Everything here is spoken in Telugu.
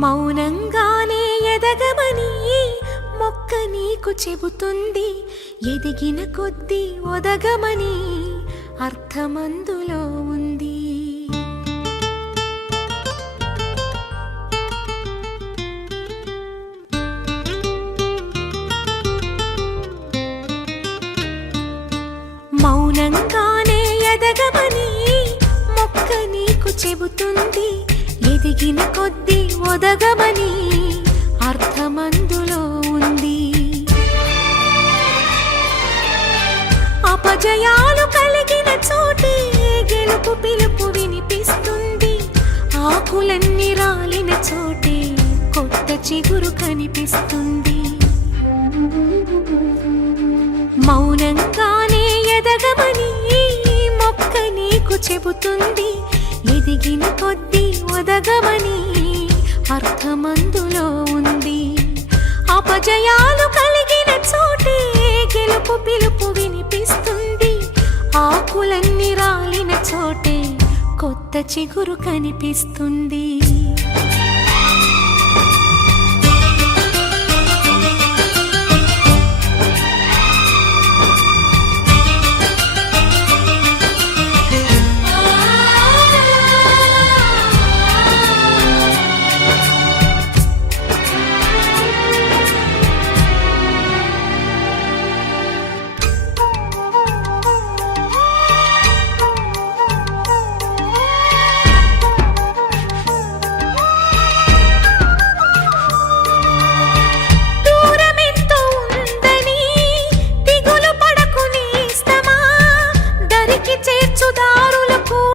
మౌనంగానే ఎదగమని మొక్క నీకు చెబుతుంది. ఎదిగిన కొద్దీ ఒదగమని అర్థమందులో ఉంది. మౌనంగానే ఎదగమని మొక్క నీకు చెబుతుంది. ఎదిగిన కొద్దీ ఒదగమని అర్థమందులో ఉంది. అపజయాలు కలిగిన చోటే గెలుపు పిలుపు వినిపిస్తుంది. ఆకులన్నీ రాలిన చోటే కొత్త చిగురు కనిపిస్తుంది. మౌనంగానే ఎదగమని మొక్క నీకు చెబుతుంది. ఎదిగిన కొద్దీ ఒదగమని అర్థమందులో ఉంది. అపజయాలు కలిగిన చోటే గెలుపు పిలుపు వినిపిస్తుంది. ఆకులన్నీ రాలిన చోటే కొత్త చిగురు కనిపిస్తుంది.